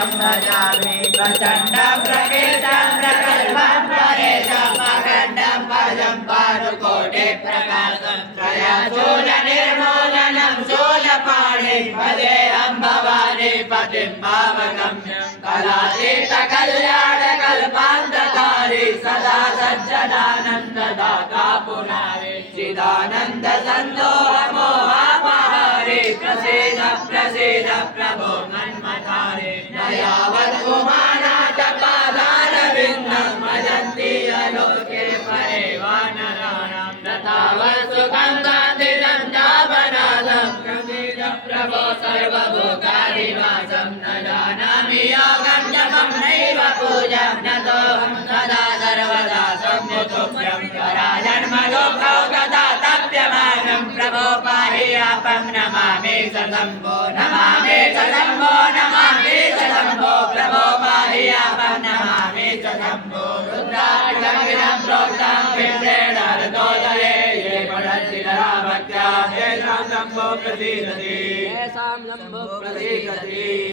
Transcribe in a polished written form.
भजामि प्रचण्डं प्रकीर्तं प्रकल्पं परेशं अखण्डं भजं पारुकोटिप्रकाशं त्रयशूलनिर्मूलनं शूलपाणिं भजेऽहं भवानी पतिं भावगम्यं कलातीतकल्याणकल्पान्तकारी सदा सज्जनानन्ददाता पुनारे चिदानन्दसन्दोहमोहापहारे प्रसीद प्रसीद प्रभो मन्मथारे न यावद्गुमानाथपादारविन्दं भजन्ति अलोके परे वानराणां न तावत् सुखं गान्धिजं जापनादं प्रसीद प्रभो सर्वभूतादिवासं न जानामि योगं जपं नैव पूजां नतोऽहं सदा सर्वदा संयुतुभ्यं जराजन्मदुःखौ तदा तप्यमानं प्रभो पाहि आपं नमामि सशम्भो नमामि सशम्भो नमामि सशम्भो प्रभो पाहि आपं नमामि सशम्भो रुद्राक्षमिदं प्रोक्तं विप्रेण ऋतोदये ये पठन्ति नरा भक्त्या तेषां शम्भो प्रसीदति